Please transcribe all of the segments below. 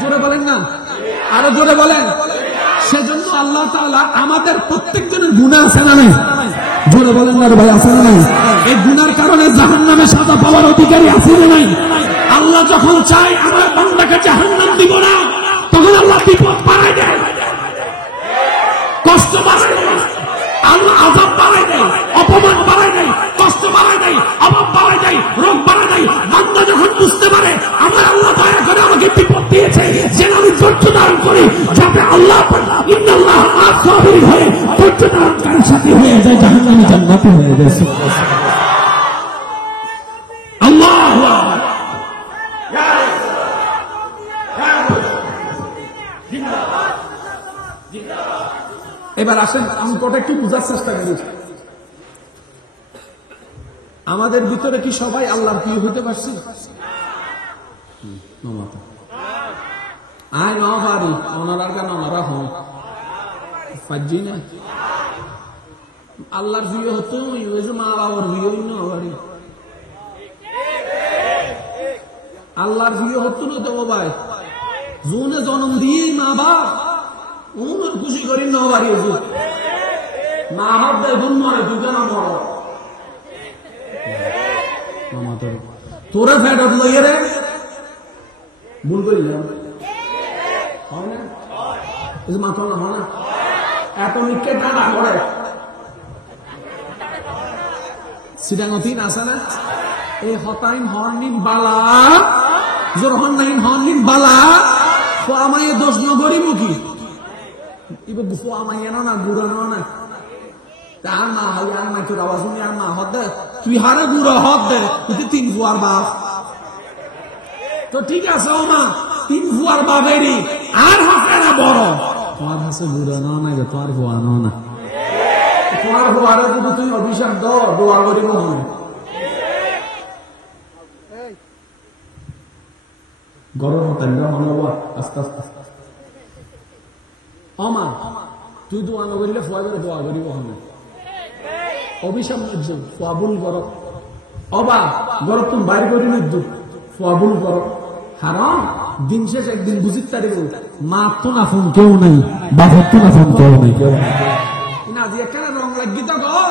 জোরে বলেন না, আরো জোরে বলেন। সেজন্য আল্লাহ তাআলা আমাদের প্রত্যেকজনের গুনাহ আছে না নাই? জোরে বলেন না ভাই, আছে না নাই? এই গুনার কারণে জাহান্নামে সাজা পাওয়ার অধিকারী আছে না নাই? আল্লাহ যখন চায় আমার বান্দাকে জাহান্নাম দিব না, তখন আল্লাহ বিপদ বাড়ায় দেয়, কষ্ট বাড়ায় দেয়, আল্লাহ আযাব বাড়ায় দেয়, অপমান বাড়ায় দেয়, কষ্ট বাড়ায় দেয়, অভাব বাড়ায় দেয়, রোগ বাড়ায় দেয়। বান্দা যখন বুঝতে পারে আমার আল্লাহ দয়া করে আমাকে বিপদ দিয়েছে, যেন আমি ধৈর্য ধারণ করি, যাতে আল্লাহ ইন্নাল্লাহ মা'আস সাবিরিন হয়ে ধৈর্য ধারণকারীর সাথে হয়ে যায়, জাহান্নামী জান্নাতে হয়ে গেছে। আল্লাহু আকবার। এবার আসেন অঙ্কটা একটু বোঝার চেষ্টা করি। আমাদের ভিতরে কি সবাই আল্লাহর প্রিয় হতে পারছি? আয় না পারি, ওনার গান ওনারা হন পারছি না। আল্লাহর প্রিয় হতো মা বাবার প্রিয় পারি, আল্লাহর প্রিয় হতো না তো ভাই, জোনে জন্ম দিয়ে মা বাপ উনার খুশি করি না পারি, মা হাত দেয় গুণ মরে দুজন মর তোরা ফ্যাট লইয়ে রে ভুল করিলাম মাথা না হয় না, এত নিকে টাকা করে সিডাঙ্গিন আছে না, এই হতাইন হর্নিন বালা জোর হন্নাইন হর্নিন বালা আমায় দোষ নগরী মুখী ইবে বুফো আমায় এনো না গুড়ানো না আর মা হয় আর মা তোর আওয়াজ শুনি আর মা হদ দে তুই হারে গুড়ো হদ দে তুই তিন ফুয়ার বাপ তো ঠিক আছে ও মা তিন ফুয়ার বাপেরই আর হকেরা বড় তোমার হাসে গুড়ানো না যে তোমার ফুয়ানো না তোমার ফুয়ারে যদি তুই অভিশাপ দাও দোয়া করিব মনে গরম হতেন আস্তে আস্তে অমা তুই দোয়া না করিলে ফুয়া করে দোয়া করিব হবে অভিশাপ ফুয়াবুল গরব অবা গরব তুমি বাইর করি নির্দুপ ফুয়াবুল গরব হারাম দিন শেষ একদিন বুঝিত তারিব মা তো না ফোন কেউ নাই বাবার তো না ফোন কেউ নাই কেউ না যে এখানে রং লাগি তো গো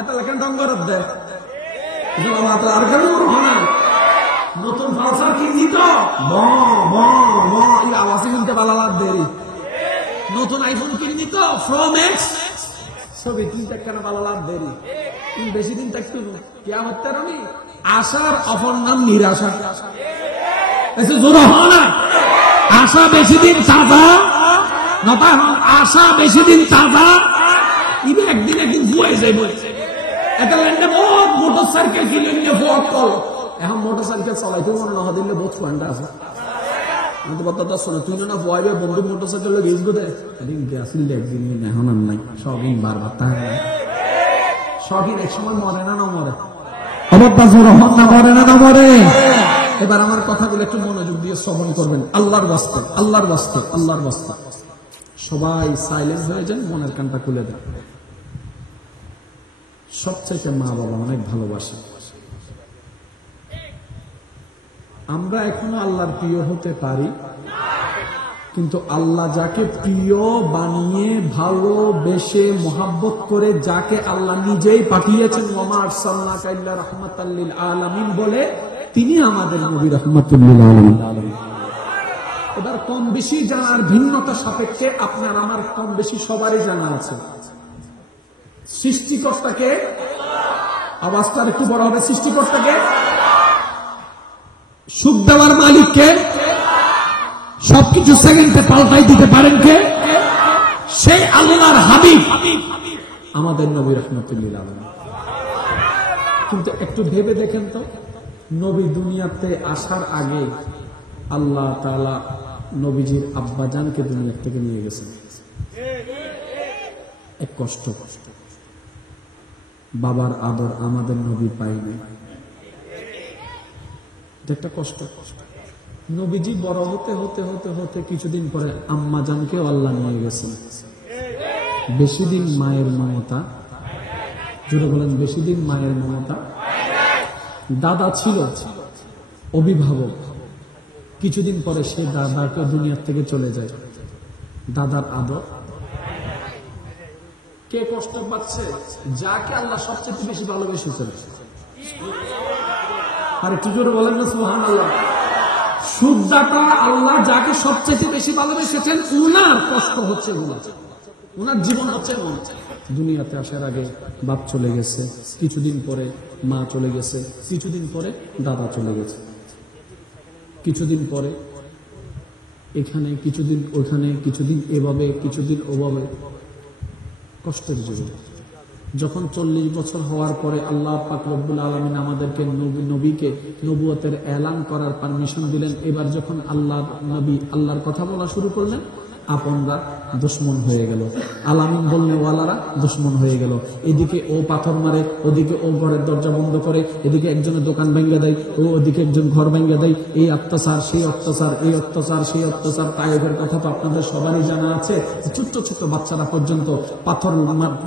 এত লেখান রং গরব দে আর কেন না নতুন ফালসার কিনছি তো আওয়াজে কিনতে ভালো লাভ দেরি নতুন আইফোন কিনছি তো প্রো ম্যাক্স ছবি কিনতে কেন ভালো লাভ দেরি তুমি বেশি দিন থাকতো কেয়া হত্যা রবি আশার অপর নাম নিরাশা জোর হয় না আশা বেশি দিন তাজা নতা আশা বেশি দিন তাজা ইবে একদিন একদিন বুয়ে যাইব এটা ল্যান্ডে বহুত মোটর সাইকেল কিনে নিয়ে বহুত কল এখন মোটর সাইকেল চালাইতে মনে না দিলে বহুত ফান্ডা আছে আমি তো কথা শোনো তুই না ভয় বন্ধু মোটর সাইকেল গেছ গোদে আসলে একদিন এখন আর নাই শখিন বারবার থাকে শখিন এক সময় মরে না না মরে না মরে না না মরে এবার আমার কথাগুলো একটু মনোযোগ দিয়ে শ্রবণ করবেন আল্লাহর বাস্তে আল্লাহর বাস্তে আল্লাহর বাস্তে সবাই সাইলেন্ট হয়ে যান মনের কানটা খুলে দেন সবচেয়ে মা বাবা অনেক ভালোবাসে আমরা এখনো আল্লাহর প্রিয় হতে পারি কিন্তু আল্লাহ যাকে প্রিয় বানিয়ে ভালোবেসে মহাব্বত করে যাকে আল্লাহ নিজেই পাঠিয়েছেন ওমা আরসালনাকা ইল্লা রাহমাতাল লিল আলামিন বলে তিনি আমাদের নবী রাহমাতুল লিল আলামিন এবার কম বেশি জানার ভিন্নতা সাপেক্ষে আপনার আমার কম বেশি সবারই জানা আছে সৃষ্টিকর্তাকে আওয়াজটা একটু বড় হবে সৃষ্টিকর্তাকে সুখ দেওয়ার মালিককে সবকিছু সেকেন্ডে পাল্টাই দিতে পারেন কে সেই আল্লাহর হাবিব আমাদের নবী রাহমাতুল লিল আলামিন কিন্তু একটু ভেবে দেখেন তো নবী দুনিয়াতে আসার আগে আল্লাহ তাআলা নবীজির আব্বাজানকে দুনিয়া থেকে নিয়ে গেছেন এক কষ্ট বাবার আদর আমাদের নবী পাইনি একটা কষ্ট নবীজি বড় হতে হতে হতে হতে কিছুদিন পরে আম্মা জানকেও আল্লাহ নিয়ে গেছেন বেশি দিন মায়ের মমতা জোরে বলেন বেশি দিন মায়ের মমতা দাদা ছিল অভিভাবক কিছুদিন পরে সে দাদাকে দুনিয়ার থেকে চলে যায়। দাদার আদর কে কষ্ট পাচ্ছে? যাকে আল্লাহ সবচেয়ে বেশি ভালোবেসেছেন। আরে কি করে বলেন না সুবহানাল্লাহ। সুখদাতা আল্লাহ যাকে সবচেয়ে বেশি ভালোবেসেছেন, উনার কষ্ট হচ্ছে উনার জীবন হচ্ছে দুনিয়াতে আসার আগে বাপ চলে গেছে, কিছুদিন পরে মা চলে গেছে, কিছুদিন পরে দাদা চলে গেছে, কিছুদিন পরে এখানে, কিছুদিন ওখানে, কিছুদিন এভাবে, কিছুদিন ওভাবে, কষ্টের জীবন। যখন 40 বছর হওয়ার পরে আল্লাহ পাক রব্বুল আলামিন আমাদেরকে নবীকে নবুয়তের এলান করার পারমিশন দিলেন, এবার যখন আল্লাহর কথা বলা শুরু করলেন, আপনরা দুশ্মন হয়ে গেল, আলামিন বললে ওয়ালারা দুশ্মন হয়ে গেল। এদিকে ও পাথর মারে, ওদিকে ও ঘরের দরজা বন্ধ করে, এদিকে একজনের দোকান ভেঙে দেয়, ওদিকে একজন ঘর ভেঙে দেয়। এই অত্যাচার, সেই অত্যাচার, এই অত্যাচার, সেই অত্যাচার। তায়েফের কথা তো আপনাদের সবারই জানা আছে। ছোট্ট ছোট্ট বাচ্চারা পর্যন্ত পাথর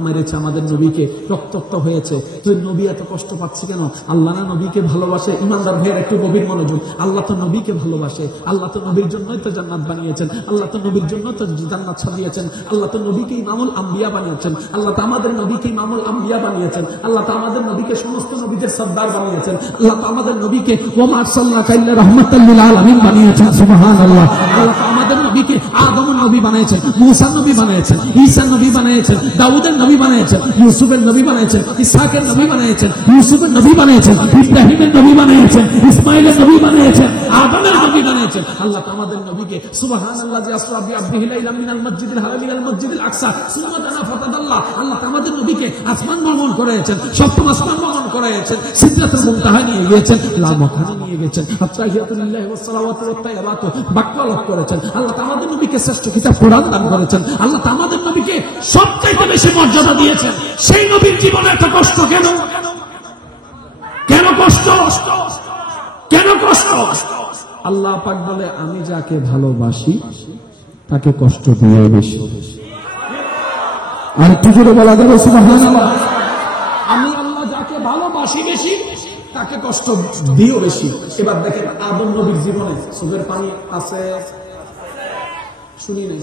মেরেছে আমাদের নবীকে, রক্তাক্ত হয়েছে। তো নবী এত কষ্ট পাচ্ছে কেন? আল্লাহ না নবীকে ভালোবাসে? ইমানদার ভাইয়ের একটু গভীর মনোযোগ। আল্লাহ তো নবীকে ভালোবাসে, আল্লাহ তো নবীর জন্যই তো জান্নাত বানিয়েছেন, আল্লাহ তো নবীর জন্য তো জান্নাত সাজিয়েছেন, আল্লাহ তো নবীকে ইমামুল আম্বিয়া বানিয়েছেন, আল্লাহ তো আমাদের নবীকে ইমামুল আম্বিয়া বানিয়েছেন, আল্লাহ তো আমাদের নবীকে সমস্ত নবীদের সর্দার বানিয়েছেন, আল্লাহ তো আমাদের নবীকে ওমা আরসালনাকা ইল্লা রাহমাতাল লিল আলামিন বানিয়েছেন। সুবহানাল্লাহ। আল্লাহ তো আমাদের নবীকে আদমের নবী বানিয়েছেন, মূসার নবী বানিয়েছেন, ঈসার নবী বানিয়েছেন, দাউদের নবী বানিয়েছেন, ইউসুফের নবী বানিয়েছেন, ইসহাকের নবী বানিয়েছেন, ইউসুফের নবী বানিয়েছেন, ইব্রাহিমের নবী বানিয়েছেন, ইসমাইলের নবী বানিয়েছেন, আদমের নবী বানিয়েছেন। আল্লাহ তো আমাদের নবীকে সুবহানাল্লাহ যে আসরা বিআবদিহি লাইলাম মিনাল মসজিদিল হারাম ইলাল মসজিদিল আকসা সুম্মা দানা ফাতাদাল্লাহ। আল্লাহ তো আমাদের নবীকে আসমান ভ্রমণ করেছেন, সপ্তম আসমান ভ্রমণ করেছেন, সিদরাতুল মুনতাহা নিয়ে গিয়েছেন, লা মাকানে নিয়ে গেছেন, আত্তাহিয়াতুল্লাহি ওয়াস সালাওয়াতু ওয়াত তাইয়্যিবাতু বাক্য লাভ করেছেন। আল্লাহ তো আমাদের নবীকে শ্রেষ্ঠ কিতাব কোরআন দান করেছেন। আল্লাহ তো আমাদের নবীকে সবচাইতে বেশি মর্যাদা দিয়েছেন। সেই নবীর জীবনে এত কষ্ট কেন? কেন কষ্ট? কেন কষ্ট? আল্লাহ পাক বলে, আমি যাকে ভালোবাসি তাকে কষ্ট দিয়ে বেশি। আর একটু জোরে বলা যাবে সুবহানাল্লাহ। আমি আল্লাহ যাকে ভালোবাসি বেশি তাকে কষ্ট দিও বেশি। এবার দেখেন আদম নবীর জীবনে চোখের পানি আছে, শুনি নাই?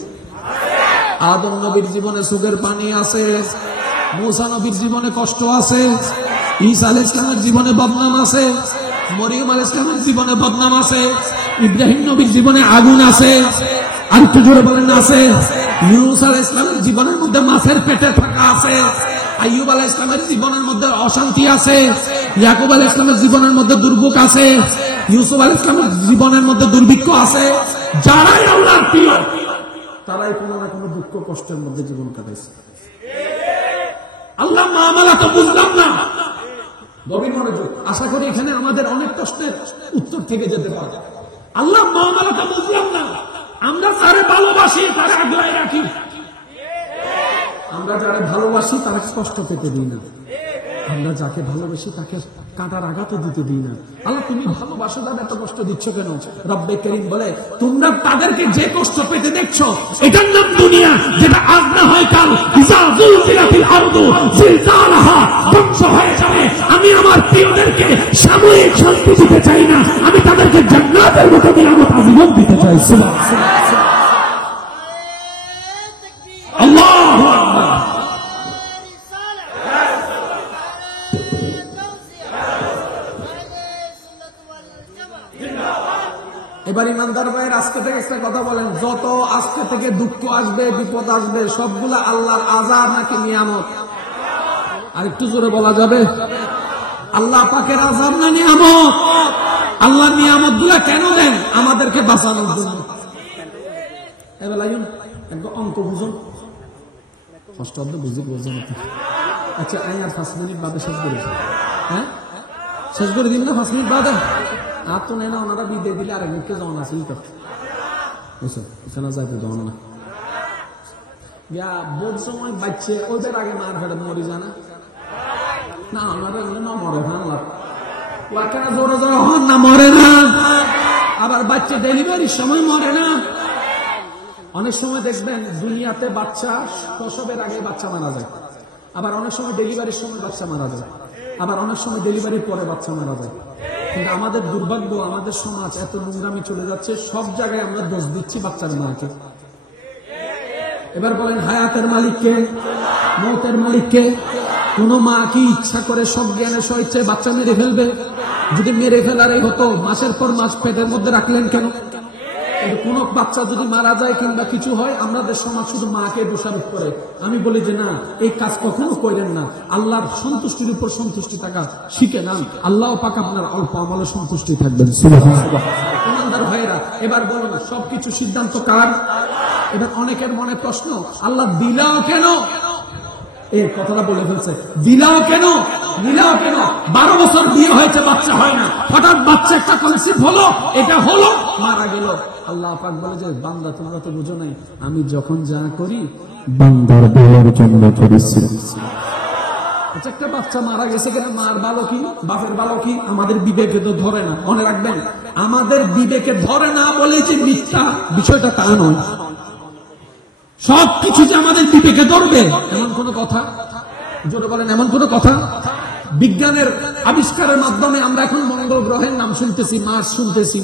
আদম নবীর জীবনে চোখের পানি আছে, মূসা নবীর জীবনে কষ্ট আছে, ঈসা আলাইহিস সালামের জীবনে বদনাম আছে, মরিয়ম আলাইহিস সালামের জীবনে বদনাম আছে, ইব্রাহিম নবীর জীবনে আগুন আছে, আর একটু জোরে বলেন আছে। ইউনূস আলাইহিস সালামের জীবনের মধ্যে মাছের পেটে থাকা আছে, আইয়ুব আলাইহিস সালামের জীবনের মধ্যে অশান্তি আছে, ইয়াকুব আলাইহিস সালামের জীবনের মধ্যে দুর্ভোগ আছে, ইউসুফ আলাইহিস সালামের জীবনের মধ্যে দুর্ভিক্ষ আছে। যারাই আল্লাহর প্রিয় তারাই কোনো না কোনো দুঃখ কষ্টের মধ্যে জীবন কাটাইছে। আল্লাহ মামলা তো বুঝলাম না, গভীর মনোযোগ। আশা করি এখানে আমাদের অনেক প্রশ্নের উত্তর থেকে যেতে পারে। আল্লাহ মামলাটা বুঝলাম না, আমরা যারে ভালোবাসি তারা আগলায় রাখি, আমরা যারে ভালোবাসি তারা কষ্ট পেতে দিই না, আমরা যাকে ভালোবাসি তাকে কাঁটার আঘাতও দিতে দিই না। আল্লাহ তুমি ভালোবাসো, তাদের এত কষ্ট দিচ্ছ কেন? রব্বে করিম বলে, তোমরা তাদেরকে যে কষ্ট পেতে দেখছো এটার নাম দুনিয়া, যেটা আজ না হয় কাল। ইজা যুলজিলাতিল আরদু জিলজালাহা, ধ্বংস হয়ে যাবে। আমি আমার প্রিয়দেরকে সাময়িক শান্তি দিতে চাই না, আমি তাদেরকে জান্নাতের মতো নিয়ামত আজীবন দিতে চাই। সুবহানাল্লাহ, আল্লাহু আকবার। এবার ইমানদার ভাইয়ের আজকে থেকে একটা কথা বলেন, যত আজকে থেকে দুঃখ আসবে, বিপদ আসবে, সবগুলা আল্লাহর আযাব নাকি নিয়ামত? আর একটু জোরে বলা যাবে? আল্লাহ পাকের আযাব না নিয়ামত? আল্লাহর নিয়ামত গুলা কেন দেন? আমাদেরকে বাঁচানোর জন্য। এবার লাগুন একদম অঙ্ক বুঝুন, কষ্ট হবে বুঝি বুঝুন। আচ্ছা আমি আর 5 মিনিট বাদে শেষ করি। হ্যাঁ শেষ করে দিন না 5 মিনিট বাদে। আর তো নেই না, ওনারা বিদায় দিলে আরেক মুখে যাওয়া আছে বুঝছো, এখানে যাইতে যাওয়া না। বোধ সময় বাচ্চে ওদের আগে মার ফেরত মরি জানা না, ওনারা না মরে না, ওখানে জোরে জোরে হন না, মরে না। আবার বাচ্চা ডেলিভারির সময় মরে না। অনেক সময় দেখবেন দুনিয়াতে বাচ্চা প্রসবের আগে বাচ্চা মারা যায়, আবার অনেক সময় ডেলিভারির সময় বাচ্চা মারা যায়, আবার অনেক সময় ডেলিভারির পরে বাচ্চা মারা যায়। কিন্তু আমাদের দুর্ভাগ্য, আমাদের সমাজ এত নোংরামি চলে যাচ্ছে, সব জায়গায় আমরা দোষ দিচ্ছি বাচ্চার মাকে। এবার বলেন, হায়াতের মালিককে, মৌতের মালিককে? কোন মা কি ইচ্ছা করে সব জ্ঞানে সহিচ্ছে বাচ্চা মেরে ফেলবে? যদি মেরে ফেলারই হতো মাসের পর মাস পেটের মধ্যে রাখলেন কেন? কোন বাচ্চা যদি মারা যায় কিংবা কিছু হয়, আমাদের সমাজ শুধু মাকে দোষারোপ করে। আমি বলি যে না, এই কাজ কখনো করেন না। আল্লাহর সন্তুষ্টির উপর সন্তুষ্টি থাকা শিখে নেন, আল্লাহ পাক আপনার অল্প আমলে সন্তুষ্টি থাকবেন। ইমানদার ভাইরা, এবার বলুন সবকিছু সিদ্ধান্ত কার? এবার অনেকের মনে প্রশ্ন, আল্লাহ দিলাও কেন? এই কথাটা বলে ফেলছে, দিলাও কেন, দিলাও কেন? 12 বছর বিয়ে হয়েছে, বাচ্চা হয় না, হঠাৎ বাচ্চা একটা কনসিভ হলো, এটা হলো, মারা গেল। আল্লাহ পাক বলে যে বান্দা তোমরা তো বুঝো নাই, আমি যখন যা করি বান্দার ভালোর জন্য করেছি। আচ্ছা, একটা বাচ্চা মারা গেছে কেন? মার ভালো কি, বাপের ভালো কি? আমাদের বিবেকে তো ধরে না। মনে রাখবেন, আমাদের বিবেকে ধরে না বলে যে মিথ্যা, বিষয়টা তা নয়। সবকিছু যে আমাদের বিবেকে ধরবে এমন কোন কথা? জোরে বলেন, এমন কোন কথা? বিজ্ঞানের আবিষ্কারের মাধ্যমে আমরা এখন মঙ্গল গ্রহের নাম শুনতেছি, মার্স শুনতেছি।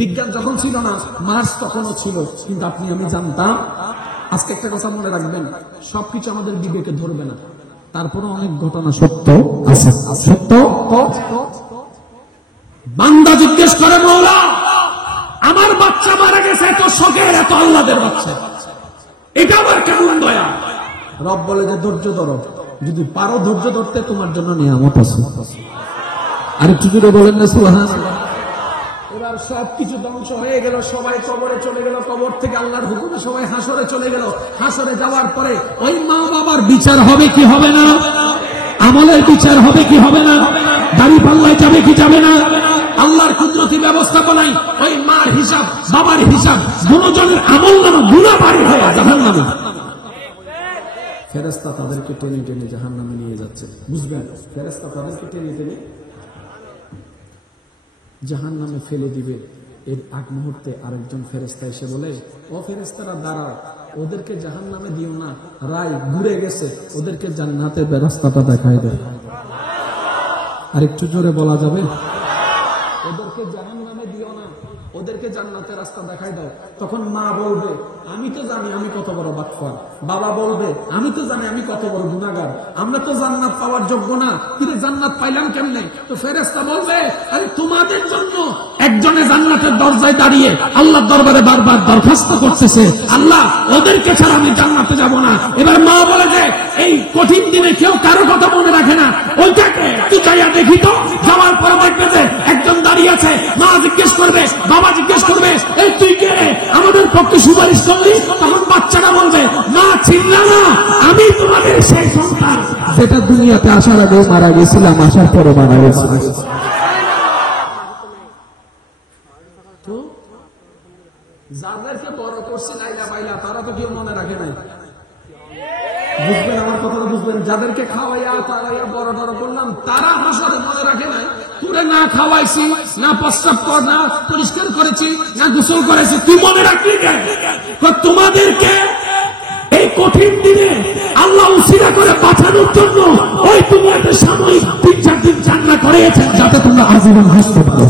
বিজ্ঞান যখন ছিল না, মার্স তখনও ছিল, কিন্তু আপনি আমি জানতাম। আজকে একটা কথা মনে রাখবেন, সবকিছু আমাদের বিবেকে ধরবে না, তারপরে অনেক ঘটনা সত্য আছে। সত্য বান্দা জিজ্ঞেস করে, মওলা আমার বাচ্চা মারা গেছে, এত শখের, এত আল্লাদের বাচ্চা, এটা আবার কেমন দয়া? রব বলে যে ধৈর্য ধরো, যদি পারো ধৈর্য ধরতে তোমার জন্য নিয়ামত আছে। আরেকটু জুড়ে বলেন না সুবহানাল্লাহ। এবার সবকিছু ধ্বংস হয়ে গেল, সবাই কবরে চলে গেল, কবর থেকে আল্লাহর হুকুমে সবাই হাসরে চলে গেল। হাসরে যাওয়ার পরে ওই মা বাবার বিচার হবে কি হবে না? আমলের বিচার হবে কি হবে না? দাড়ি পাল্লায় যাবে কি যাবে না? আল্লাহর কুদরতি ব্যবস্থাপনায় ওই মার হিসাব, বাবার হিসাব, দুজনের আমল নামা গুনাহ বাড়ি হয়ে জাহান্নামে। ফেরেশতা তাদেরকে টেনে টেনে জাহান্নামে নিয়ে যাচ্ছে। বুঝবেন, ফেরেশতা তাদেরকে টেনে টেনে জাহান্নামে ফেলে দিবে। এর আগ মুহূর্তে আরেকজন ফেরেশতা এসে বলে, ও ফেরেশতারা দাঁড়াও, ওদেরকে জাহান্নামে দিও না, রায় ঘুরে গেছে, ওদেরকে জান্নাতের রাস্তাটা দেখায় দেয়। আর একটু জোরে বলা যাবে? ওদেরকে জাহান্নামে দিও না, ওদেরকে জান্নাতের রাস্তা দেখাই দাও। তখন মা বলবে, আমি তো জানি আমি কত বড় বাটপার। বাবা বলবে, আমি তো জানি আমি কত বড় গুনাহগার, আমরা তো জান্নাত পাওয়ার যোগ্য না, কিন্তু জান্নাত পাইলাম কেমনে? তো ফেরেশতা বলবে, আরে তোমাদের জন্য একজনে জান্নাতের দরজায় দাঁড়িয়ে আল্লাহর দরবারে বারবার দরখাস্ত করতেছে, আল্লাহ ওদেরকে ছাড়া আমি জান্নাতে যাব না। এবার মা বলে যে এই কঠিন দিনে কেউ কারো কথা মনে রাখে না, ওইটাকে তুই যাইয়া দেখি তো। যাওয়ার পরে দেখবে যে একজন দাঁড়িয়ে আছে, মা জিজ্ঞেস করবে, বাবা জিজ্ঞেস করবে, এই তুই কে, আমাদের পক্ষে সুপারিশ করলি? তখন বাচ্চাটা বলবে, মা চিনলা না, আমি তোমাদের সেই সন্তান যেটা দুনিয়াতে আসার আগে মারা গেছিলাম, আসার পরে মারা গেছিলাম। তো যাদেরকে বড় করছে লাইলা বাইলা, তারা তো কেউ মনে রাখে নাই। বুঝবেন আমার কথাটা, বুঝবেন? যাদেরকে খাওয়াইয়া তারাইয়া বড় বড় করলাম, তারা হাসরে মনে রাখে নাই। তুই না খাওয়াইছি, না প্রস্রাব কর, না পরিষ্কার করেছি, না গোসল করেছি, তুই মনে রাখলি কেন? তোমাদেরকে এই কঠিন দিনে আল্লাহ উসিলা করে বাঁচানোর জন্য ওই দুনিয়াতে সাময়িক 3-4 দিন জান্নাত করেছেন, যাতে তোমরা আজীবন হাসতে পারো।